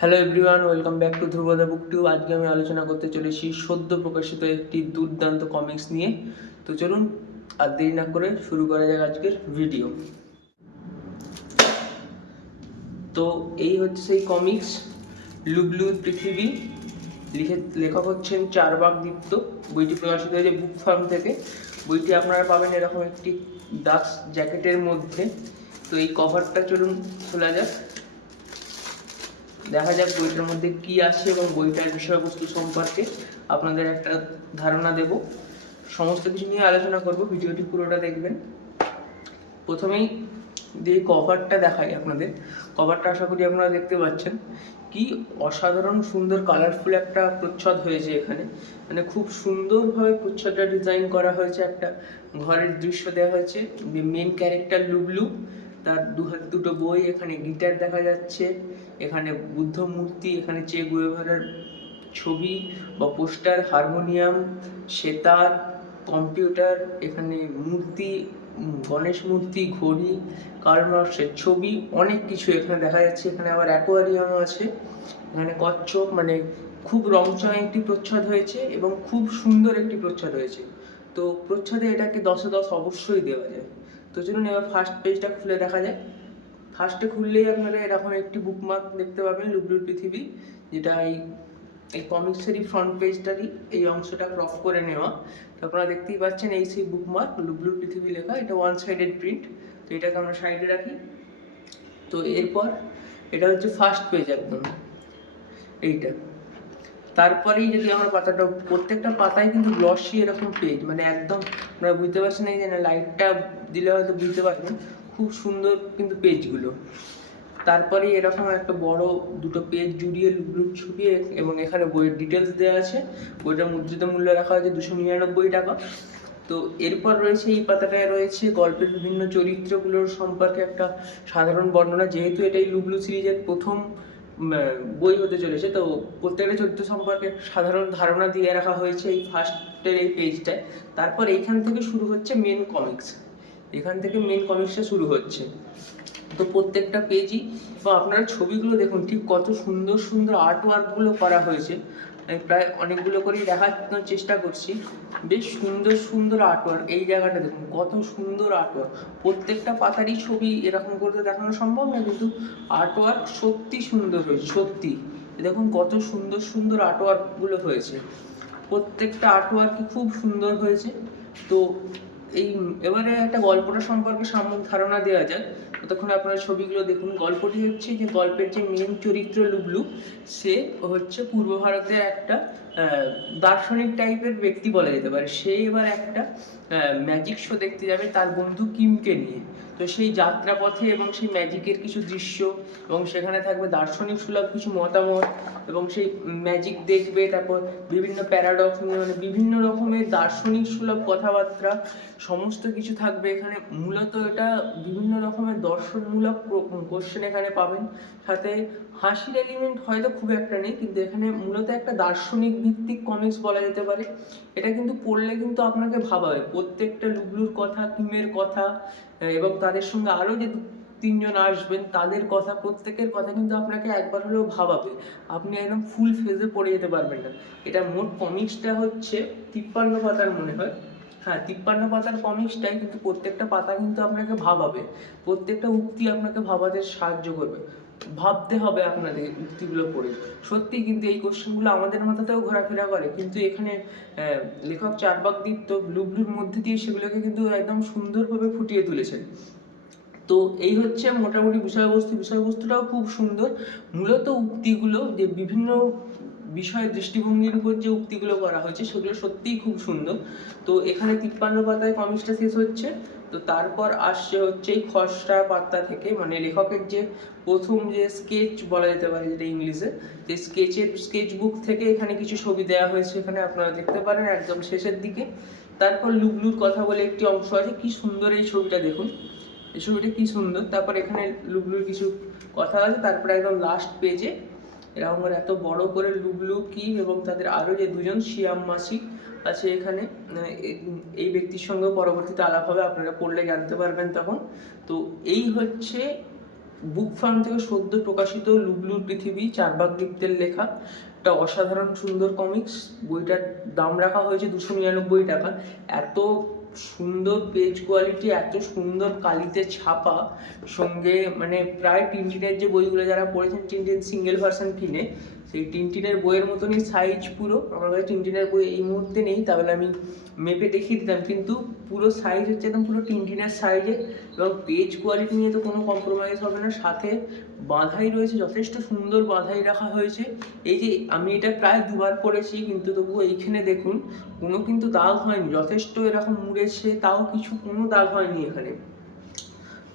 Hello everyone, welcome back to Dhrubada book tube. আজকে আমি আলোচনা করতে চলেছি সদ্য প্রকাশিত একটি দুর্দান্ত কমিক্স নিয়ে। তো চলুন আর দেরি না করে শুরু করা যাক আজকের ভিডিও। তো এই হচ্ছে সেই কমিক্স লুবলুর পৃথিবী। লেখক হচ্ছেন চারবাক দীপ্ত। বইটি প্রকাশিত হয়েছে বুক ফার্ম থেকে। বইটি আপনারা পাবেন এরকম একটি ডাক্স জ্যাকেটের মধ্যে। তো এই কভারটা চলুন খোলা যাক, দেখা যাক বইটার মধ্যে কি আছে এবং বইটার বিষয়বস্তু সম্পর্কে আপনাদের একটা ধারণা দেব। সমস্ত কিছু নিয়ে আলোচনা করব, ভিডিওটি পুরোটা দেখবেন। প্রথমেই যে কভারটা দেখাই আপনাদের, কভারটা আশা করি আপনারা দেখতে পাচ্ছেন। কি অসাধারণ সুন্দর কালারফুল একটা প্রচ্ছদ হয়েছে এখানে, মানে খুব সুন্দরভাবে প্রচ্ছদটা ডিজাইন করা হয়েছে। একটা ঘরের দৃশ্য দেওয়া হয়েছে, মেন ক্যারেক্টার লুবলু, তার দুটো বই, এখানে গিটার দেখা যাচ্ছে, এখানে বুদ্ধ মূর্তি, এখানে চে গুয়েভারার ছবি বা পোস্টার, হারমোনিয়াম, সেতার, কম্পিউটার, এখানে মূর্তি, গণেশ মূর্তি, ঘড়ি, কার্ল মার্কসের ছবি, অনেক কিছু এখানে দেখা যাচ্ছে। এখানে আবার অ্যাকোয়ারিয়ামও আছে, এখানে কচ্ছপ, মানে খুব রংচঙা একটি প্রচ্ছদ হয়েছে এবং খুব সুন্দর একটি প্রচ্ছদ হয়েছে। তো প্রচ্ছদে এটাকে 10-এ 10 অবশ্যই দেওয়া যায়। তো চলুন এবার ফার্স্ট পেজটা খুলে দেখা যায়। ফার্স্টে খুললেই আপনারা এরকম একটি বুকমার্ক দেখতে পাবেন, লুবলুর পৃথিবী, যেটা এই কমিক্সেরই ফ্রন্ট পেজটারই এই অংশটা ক্রপ করে নেওয়া। তো আপনারা দেখতেই পাচ্ছেন এই সেই বুকমার্ক লুবলুর পৃথিবী লেখা, এটা ওয়ান সাইডেড প্রিন্ট। তো এটাকে আমরা সাইডে রাখি। তো এরপর এটা হচ্ছে ফার্স্ট পেজ একদম এইটা। তারপরেই যদি আমরা পাতাটা, প্রত্যেকটা পাতায় কিন্তু গ্লসি এরকম পেজ, মানে একদম আপনারা বুঝতে পারছেন, এই যে লাইটটা দিলে হয়তো বুঝতে পারবেন, খুব সুন্দর কিন্তু পেজগুলো। তারপরে এরকম একটা বড় দুটো পেজ জুড়িয়ে লুবলুর ছবি এবং এখানে বইয়ের ডিটেলস দেওয়া আছে। বইটার মুদ্রিত মূল্য রাখা হয়েছে 299 টাকা। তো এরপর রয়েছে এই পাতাটায় রয়েছে গল্পের বিভিন্ন চরিত্রগুলোর সম্পর্কে একটা সাধারণ বর্ণনা। যেহেতু এটাই লুবলু সিরিজের প্রথম বই হতে চলেছে, তো প্রত্যেকটা চরিত্র সম্পর্কে সাধারণ ধারণা দিয়ে রাখা হয়েছে এই ফার্স্টের এই পেজটায়। তারপর এইখান থেকে শুরু হচ্ছে মেন কমিক্স, এখান থেকে মেন কমিক্সটা শুরু হচ্ছে। তো প্রত্যেকটা পেজই বা আপনারা ছবিগুলো দেখুন, ঠিক কত সুন্দর সুন্দর আর্ট ওয়ার্কগুলো করা হয়েছে। আমি প্রায় অনেকগুলো করেই দেখানোর চেষ্টা করছি। বেশ সুন্দর সুন্দর আর্ট ওয়ার্ক। এই জায়গাটা দেখুন কত সুন্দর আর্ট ওয়ার্ক। প্রত্যেকটা পাতারই ছবি এরকম করতে দেখানো সম্ভব না, কিন্তু আর্ট ওয়ার্ক সত্যি সুন্দর হয়েছে, সত্যি। দেখুন কত সুন্দর সুন্দর আর্ট ওয়ার্কগুলো হয়েছে, প্রত্যেকটা আর্ট ওয়ার্কই খুব সুন্দর হয়েছে। তো এই এবারে একটা গল্পটা সম্পর্কে সাময়িক ধারণা দেওয়া যায়, ততক্ষণে আপনারা ছবিগুলো দেখুন। গল্পটি হচ্ছে যে গল্পের যে মেন চরিত্র লুবলু, সে হচ্ছে পূর্ব ভারতের একটা দার্শনিক টাইপের ব্যক্তি বলা যেতে পারে। সে এবার একটা ম্যাজিক শো দেখতে যাবে তার বন্ধু কিমকে নিয়ে। তো সেই যাত্রাপথে এবং সেই ম্যাজিকের কিছু দৃশ্য এবং সেখানে থাকবে দার্শনিক সুলভ কিছু মতামত এবং সেই ম্যাজিক দেখবে। তারপর বিভিন্ন প্যারাডক্স নিয়ে, মানে বিভিন্ন রকমের দার্শনিক সুলভ কথাবার্তা সমস্ত কিছু থাকবে এখানে। মূলত এটা বিভিন্ন রকমের দর্শনমূলক কোশ্চেন এখানে পাবেন, সাথে হাসির এলিমেন্ট হয়তো খুব একটা নেই, কিন্তু এখানে মূলত একটা দার্শনিক ভিত্তিক কমিক্স বলা যেতে পারে। এটা কিন্তু পড়লে কিন্তু আপনাকে ভাবাবে প্রত্যেকটা লুবলুর কথা, কিমের কথা এবং তাদের সঙ্গে আরও যে তিনজন আসবেন তাদের কথা, প্রত্যেকের কথা কিন্তু আপনাকে একবার হলেও ভাবাবে। আপনি একদম ফুল ফেজে পড়ে যেতে পারবেন না। এটা মোট কমিক্সটা হচ্ছে 53 পাতার মনে হয়। হ্যাঁ, 53 পাতার কমিক্সটাই, কিন্তু প্রত্যেকটা পাতা কিন্তু আপনাকে ভাবাবে, প্রত্যেকটা উক্তি আপনাকে ভাবাতে সাহায্য করবে। ভাবতে হবে আপনাদের উক্তিগুলো পড়ে। সত্যি কিন্তু এই কোশ্চেনগুলো আমাদের মাথাতেও ঘোরাফেরা করে, কিন্তু এখানে লেখক চারবাক দীপ্ত লুবলুর মধ্যে দিয়ে সেগুলোকে কিন্তু একদম সুন্দরভাবে ফুটিয়ে তুলেছেন। তো এই হচ্ছে মোটামুটি বিষয়বস্তুটাও খুব সুন্দর। মূলত উক্তিগুলো যে বিভিন্ন বিষয় দৃষ্টিভঙ্গির উপর যে উক্তিগুলো করা হয়েছে সেগুলো সত্যিই খুব সুন্দর। তো এখানে 53 পাতায় কমিক্সটা শেষ হচ্ছে। তো তারপর আসছে হচ্ছে এই খসড়া পাতা থেকে, মানে লেখকের যে প্রথম যে স্কেচ বলা যেতে পারে যেটা ইংলিশে, যে স্কেচ বুক থেকে এখানে কিছু ছবি দেওয়া হয়েছে, এখানে আপনারা দেখতে পারেন একদম শেষের দিকে। তারপর লুবলুর কথা বলে একটি অংশ আছে, কি সুন্দর এই ছবিটা দেখুন, এই ছবিটা কি সুন্দর। তারপর এখানে লুবলুর কিছু কথা আছে। তারপরে একদম লাস্ট পেজে এরকম করে এত বড় করে লুবলু, কিম এবং তাদের আরও যে দুজন শিয়াম মাসি আছে এখানে, এই ব্যক্তির সঙ্গেও পরবর্তীতে আলাপ হবে, আপনারা পড়লে জানতে পারবেন তখন। তো এই হচ্ছে বুক ফার্ম থেকে সদ্য প্রকাশিত লুবলুর পৃথিবী চারবাক দীপ্তের লেখা একটা অসাধারণ সুন্দর কমিক্স। বইটার দাম রাখা হয়েছে 299 টাকা। এত সুন্দর পেজ কোয়ালিটি, এত সুন্দর কালিতে ছাপা, সঙ্গে মানে প্রায় টিনটিনের যে বইগুলো যারা পড়েছেন, টিনটিন সিঙ্গেল ভার্সন কিনে, সেই টিনটিনের বইয়ের মতনই সাইজ পুরো। আমার কাছে টিনটিনের বই এই মুহূর্তে নেই, তাহলে আমি মেপে দেখিয়ে দিতাম, কিন্তু পুরো সাইজ হচ্ছে একদম পুরো টিনটিনের সাইজে, এবং পেজ কোয়ালিটি নিয়ে তো কোনো কম্প্রোমাইজ হবে না। সাথে বাঁধাই রয়েছে, যথেষ্ট সুন্দর বাঁধাই রাখা হয়েছে। এই যে আমি এটা প্রায় 2বার পড়েছি, কিন্তু তবুও এইখানে দেখুন কোনো কিন্তু দাগ হয়নি, যথেষ্ট এরকম মুড়েছে, তাও কিছু কোনো দাগ হয়নি এখানে।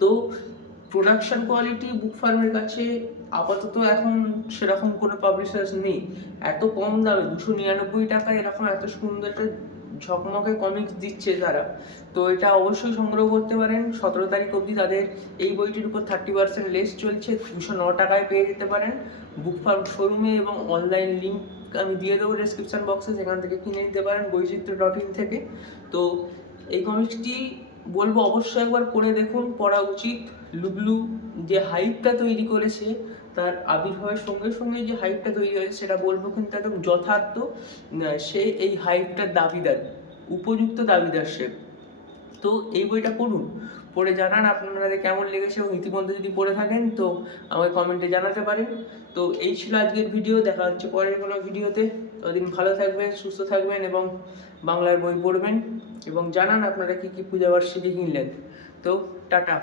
তো প্রোডাকশন কোয়ালিটি বুক ফার্মের কাছে আপাতত এখন সেরকম কোনো পাবলিশার্স নেই। এত কম দামে 299 টাকায় এরকম এত সুন্দর একটা ঝকমকে কমিক্স দিচ্ছে তারা, তো এটা অবশ্যই সংগ্রহ করতে পারেন। 17 তারিখ অবধি তাদের এই বইটির উপর 30% লেস চলছে, 209 টাকায় পেয়ে যেতে পারেন বুক ফার্ম শোরুমে, এবং অনলাইন লিঙ্ক আমি দিয়ে দেবো ডেসক্রিপশন বক্সে, সেখান থেকে কিনে নিতে পারেন বৈচিত্র্য.in থেকে। তো এই কমিক্সটি বলবো অবশ্যই একবার পড়ে দেখুন, পড়া উচিত। লুবলু যে হাইপটা তৈরি করেছে, তার আবির্ভাবের সঙ্গে সঙ্গে যে হাইপটা তৈরি হয়েছে সেটা বলবো কিন্তু একদম যথার্থ। সে এই হাইপটার দাবিদার, উপযুক্ত দাবিদার সে। তো এই বইটা পড়ুন, পড়ে জানান আপনাদের কেমন লেগেছে, এবং ইতিমধ্যে যদি পড়ে থাকেন তো আমাকে কমেন্টে জানাতে পারেন। তো এই ছিল আজকের ভিডিও, দেখা হচ্ছে পরের কোনো ভিডিওতে। ততদিন ভালো থাকবেন, সুস্থ থাকবেন, এবং বাংলার বই পড়বেন, এবং জানান আপনারা কী কী পূজাবার্ষিকী কিনলেন। তো টাটা।